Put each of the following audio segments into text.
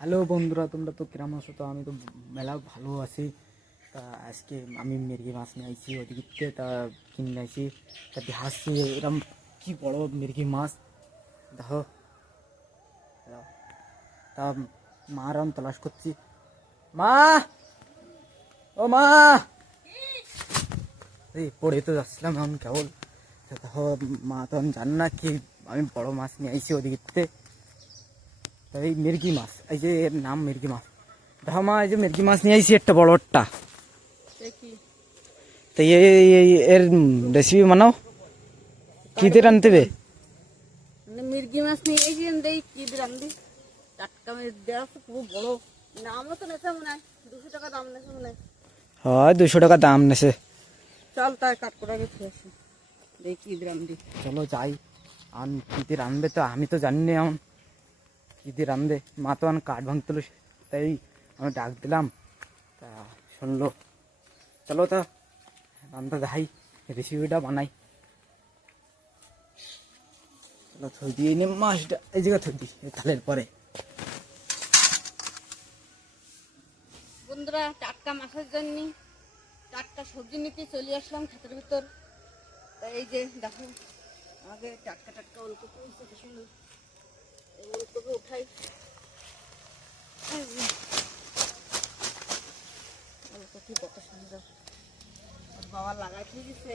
Hello বন্ধুরা, তোমরা তো কিরম আছো? তো আমি তো মেলা ভালো আছি। তা আজকে আমি মির্গি মাছ নিয়ে আইছি ওদিকে, তা কিনে আইছি। তা হাসছি এরম কি বড় মির্গি মাছ দেখো। তা মার আমি তলাশ করছি। মা, ও মা, এই পড়ে তো যাচ্ছিলাম আমি কেবল। তা দেখো মা তো আমি জানি না কি আমি বড় মাছ নিয়ে আইছি ওদিকে। এই মির্গি মাছ, এই যে এর নাম মির্গি মাছ। দেখো মা, এই যে মির্গি মাছ নিয়ে আইছি একটা বড়টা। তো এর রেসিপি বানাও, কি দিয়ে রানতে হবে? মির্গি মাছ নিয়ে এই যে দেই কি রান্ধি টাটকা মাছ দেওয়া খুব বড় নামও তো নেছে মনে হয় 200 টাকা দাম নেছে মনে হয়। হয় 200 টাকা দাম নেছে। চল তাই কাট করে খেয়ে আসি দেই কি রান্ধি। চলো যাই। আন কি দিয়ে রানবে তো আমি তো জানি না এখন কি দিয়ে রানবে। মা তো কাঠ ভাঙছিল, তাই আমি ডাক দিলাম, তা শুনলো। চলো তা রান্না দেখাই, রেসিপিটা বানাই। চলো থই দিয়ে নি মাছটা, এই জায়গায় থই দিই তালের পরে। বন্ধুরা টাটকা মাছের জন্য টাটকা সবজি নিতে চলে আসলাম ক্ষেতের ভিতর। তাই এই যে দেখো আগে টাটকা টাটকা ওলকপি কত সুন্দর, এই ওলকপি উঠাই। ওলকপি কত সুন্দর বাবা লাগাই দিয়ে দিচ্ছে।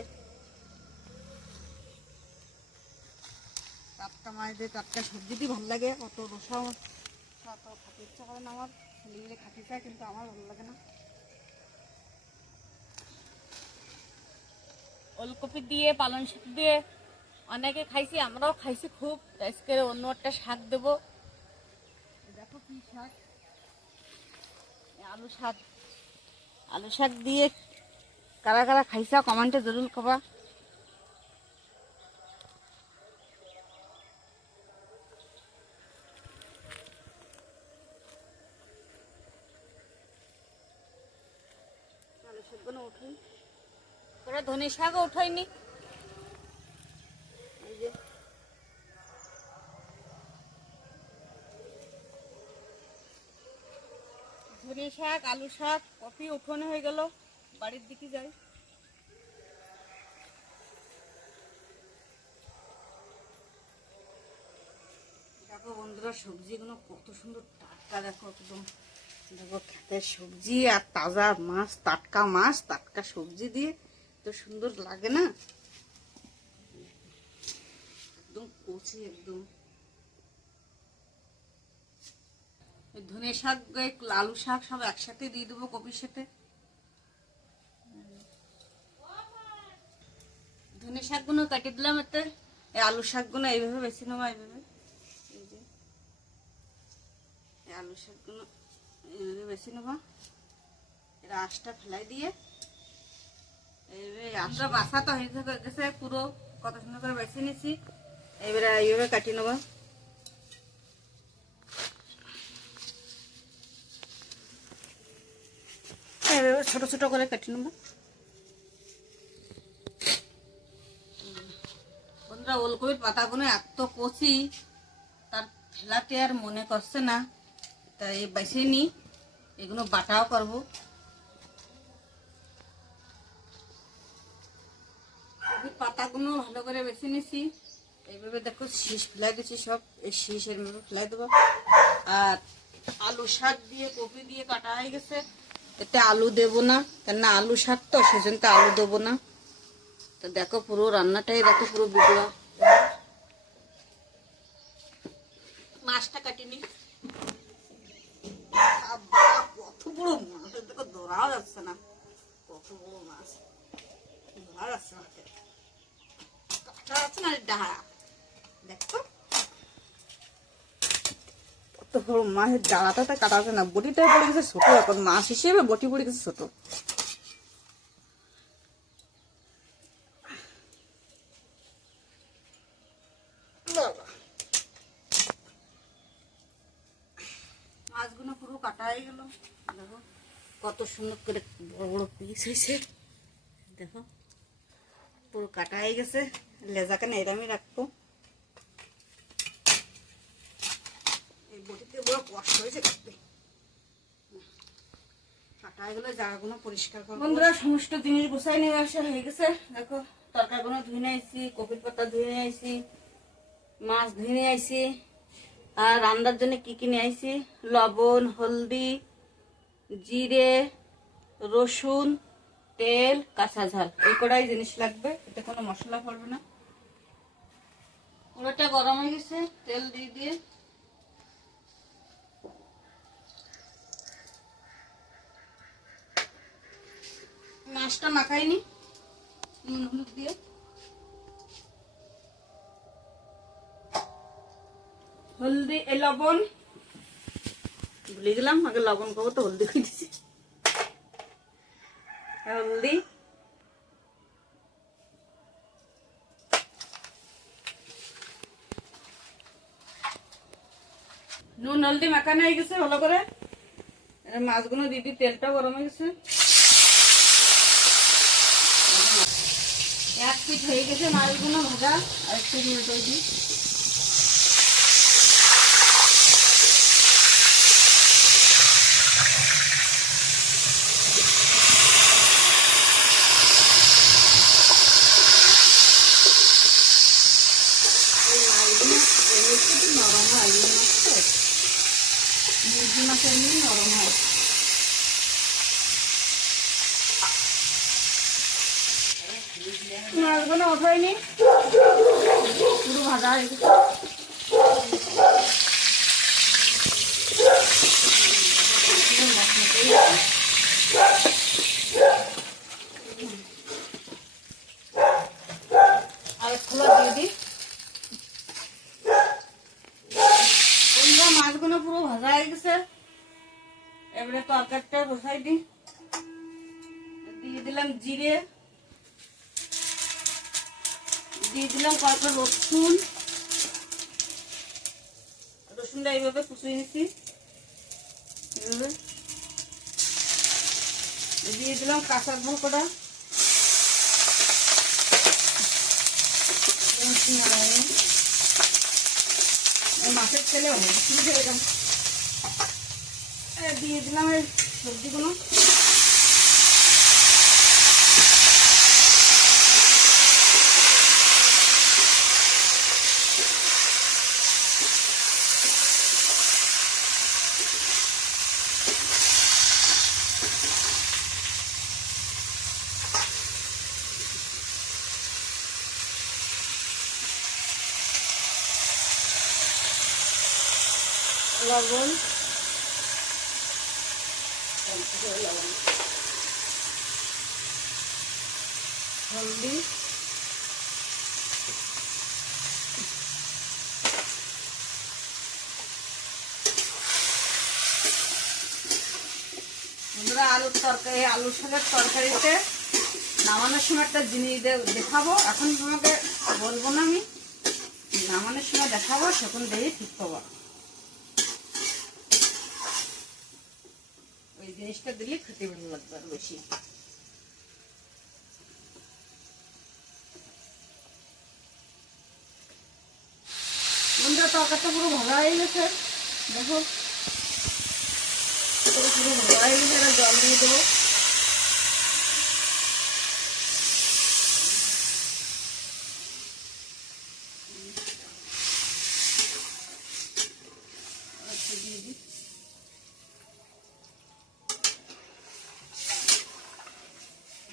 টাটকা মাছ দিয়ে টাটকা সবজি দিয়ে ভালো লাগে। অত রসা অত খাতে ইচ্ছা করে না আমার, ছেলেগুলো খাতে চায় কিন্তু আমার ভালো লাগে না। ওলকপি দিয়ে পালং শাক দিয়ে অনেকে খাইছি, আমরাও খাইছি খুব। আজকে অন্য একটা শাক দেবো, দেখো কি শাক, আলু শাক। আলু শাক দিয়ে কারা কারা খাইছা কমেন্টে জরুর কবা। আলু শাকগুলো উঠাই, তোরা ধনে শাকও উঠাইনি। এই যে ধনে শাক, আলু শাক, কফি উঠোনে হয়ে গেল, বাড়ির দিকে যাই। দেখো বন্ধুরা সবজিগুলো কত সুন্দর টাটকা, দেখো একদম। দেখো খেতের সবজি আর তাজা মাছ, টাটকা মাছ টাটকা সবজি দিয়ে তো সুন্দর লাগে না, একদম কচি একদম। ধনে শাক, আলু শাক সব একসাথে দিয়ে দেবো কপির সাথে। ধনে শাকগুলো কেটে দিলাম এতে, এই আলু শাকগুলো এইভাবে বেছে নেবো, এইভাবে। এই যে এই আলু শাকগুলো এইভাবে বেছে নেবো, এর আঁশটা ফেলাই দিয়ে এইভাবে আঁশটা বাছা তো হয়ে গেছে পুরো, কত সুন্দর করে বেছে নিচ্ছি। এইবারে এইভাবে কাটিয়ে নেবো, এইভাবে ছোট ছোট করে কাটিয়ে নেবো। বন্ধুরা ওলকপির পাতাগুলো এত কচি, তার ফেলাতে আর মনে করছে না, তাই বেছে নি, এগুলো বাটাও করবো। পাতাগুলো ভালো করে বেছে নিছি, এইভাবে দেখো শীষ ফেলাই দিচ্ছি সব, এই শীষ এইভাবে ফেলাই দেবো। আর আলু শাক দিয়ে কপি দিয়ে কাটা হয়ে গেছে, এতে আলু দেবো না, কেননা আলু শাক তো সেজন্য তো আলু দেবো না। তো দেখো পুরো রান্নাটাই দেখো পুরো ভিডিও। মাছটা কাটিনি, কত বড় মাছ দেখো, ধরাও যাচ্ছে না, কত বড় মাছ ধরা যাচ্ছে না, কাটা যাচ্ছে না ডাহা। দেখো কত বড় মাছের ডালাটা কাটা যাচ্ছে না, বটিটাই পড়ে গেছে ছোট, এখন মাছ হিসেবে বটি পড়ে গেছে ছোট। মাছগুলো পুরো কাটা হয়ে গেল, দেখো কত সুন্দর করে বড় বড় পিস হয়েছে, দেখো পুরো কাটা হয়ে গেছে। লেজাকে এরামই রাখবো, এই বটিতে পুরো কষ্ট হয়েছে কাটতে। কাটা এগুলো জায়গাগুলো পরিষ্কার করবো। বন্ধুরা সমস্ত জিনিস গুছাই নিয়ে আসা হয়ে গেছে। দেখো তরকারিগুলো ধুয়ে নিয়ে আসছি, কপির পাতা ধুয়ে নিয়ে আসছি, মাছ ধুয়ে নিয়ে আসছি। আর রান্নার জন্য কি কি নিয়ে আসছি, লবণ, হলদি, জিরে, রসুন, তেল, কাঁচা ঝাল, এই কটাই জিনিস লাগবে। এতে কোনো মশলা পড়বে না। পুরোটা গরম হয়ে গেছে, তেল দিয়ে দিয়ে মাছটা মাখাইনি নুন হলুদ দিয়ে। হলদি এই লবণ ভুলে গেলাম, আগে লবণ করবো তো হলদি দিয়ে দিচ্ছি। হলদি, নুন হলদি মাখানো হয়ে গেছে ভালো করে। মাছগুলো দিয়ে দিই, তেলটা গরম হয়ে গেছে। এক পিঠ হয়ে গেছে মাছগুলো ভাজা, আর একটু উল্টে দিই। নরম হয়, মুরগি মাছ এমনি নরম হয়। মাছগুলো ওঠাইনি, পুরো ভাজা হয়ে গেছে। আর খোলা দিয়ে দিই। মাছগুলো পুরো ভাজা হয়ে গেছে। এবারে তরকারিটা বসাই দিই। দিয়ে দিলাম জিরে, দিয়ে দিলাম কয়েকটা রসুন। রসুনটা এইভাবে কুচিয়ে নিচ্ছি। দিয়ে দিলাম কাঁচা ঝাল কটা, মাছের তেলে দিয়ে দিলাম এই সবজিগুলো। লবণ, হলদি, আলুর তরকারি, আলু শাকের তরকারিতে নামানোর সময় একটা জিনিস দেখাবো। এখন তোমাকে বলবো না, আমি নামানোর সময় দেখাবো, সেখান দিয়ে ঠিক পাবো। ওই জিনিসটা দিলে খেতে ভালো লাগবে আর বেশি। বন্ধুরা তরকারিটা পুরো ভাজা হয়ে গেছে। দেখো পুরো ভাজা হয়ে গেছে। এটা জল দিয়ে দেবো।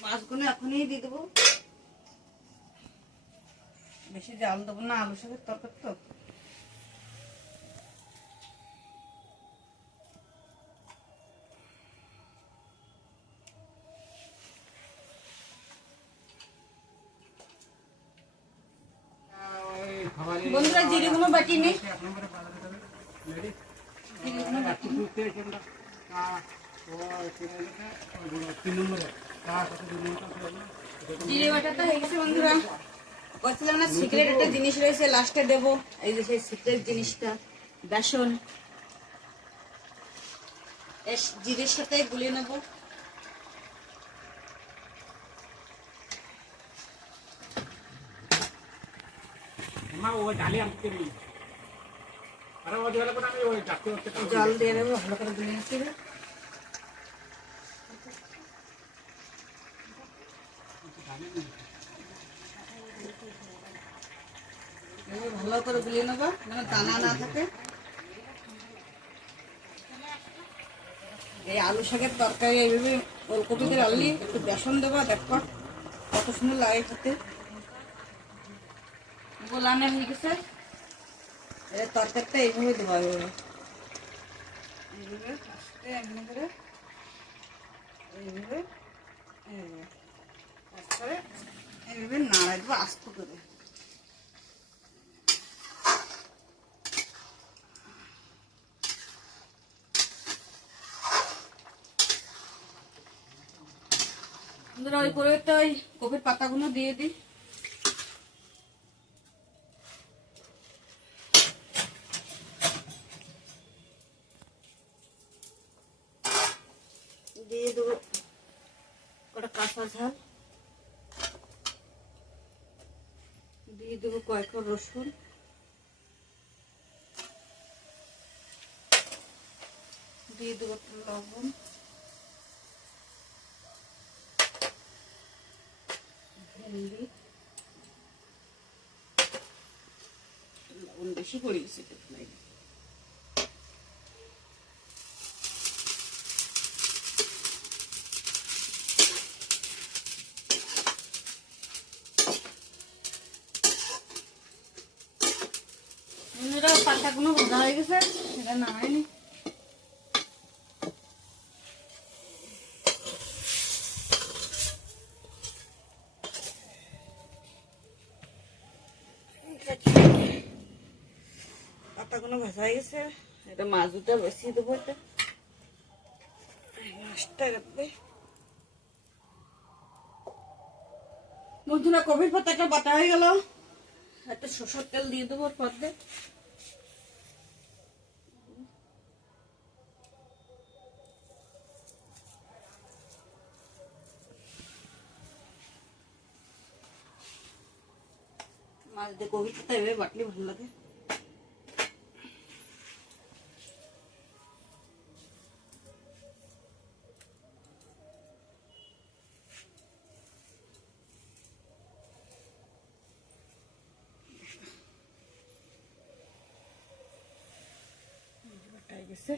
মাছগুলো এখনই দিয়ে দেবো, বেশি জাল দেবো না, আলু শাকের তরকারি তো। বন্ধুরা জিরেগুলো বাটি নেই, জিরে বাটাটা হয়ে গেছে। বন্ধুরা বলছিলাম না সিক্রেট একটা জিনিস রয়েছে, লাস্টে দেবো। এই যে সেই সিক্রেট জিনিসটা, বেসন। জিরের সাথে গুলিয়ে নেবো। জল দিয়ে দেবো, ভালো করে গুলে নিতে হবে। ভালো করে গুলিয়ে নেবো, যেন দানা না থাকে। এই আলু শাকের তরকারি এইভাবে ওলকপি দিয়ে রাখলি, একটু বেসন দেবো, দেখো কত সুন্দর লাগে খেতে। গোলানে হয়ে গেছে, এর তরকারিটা এইভাবে দেবো, এইভাবে আস্তে এমনি করে, এইভাবে এইভাবে তারপরে এইভাবে নাড়াই দেবো আস্তে করে। ওই করে তো ওই কপির পাতাগুলো দিয়ে দিই। দিয়ে দেবো কটা কাঁচা ঝাল, দিয়ে দেবো কয়েক রসুন, দিয়ে দেবো একটু লবণ, ভেন্ডি, লবণ বেশি করে গেছে। পাতাগুলো ভাজা হয়ে গেছে, সেটা নামাইনি। পাতাগুলো ভাজা হয়ে গেছে, এটা মাছটা বেশি দেবো, এটা মাছটা রাখবে। বন্ধুরা কপির পাতাটা বাটা হয়ে গেল, একটা সরষের তেল দিয়ে দেবো ওর মধ্যে। মাছ দিয়ে কপির পাতা এভাবে বাটলে ভালো লাগে। গেছে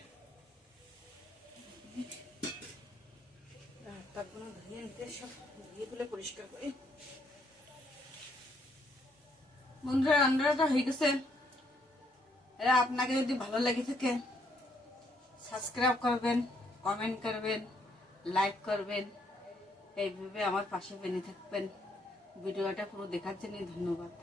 তারপরে ধুয়ে নিতে সব ধুয়ে তুলে পরিষ্কার করি। বন্ধুরা রান্নাটা হয়ে গেছে। এরা আপনাকে যদি ভালো লেগে থাকে সাবস্ক্রাইব করবেন, কমেন্ট করবেন, লাইক করবেন, এইভাবে আমার পাশে বেঁধে থাকবেন। ভিডিওটা পুরো দেখার জন্য ধন্যবাদ।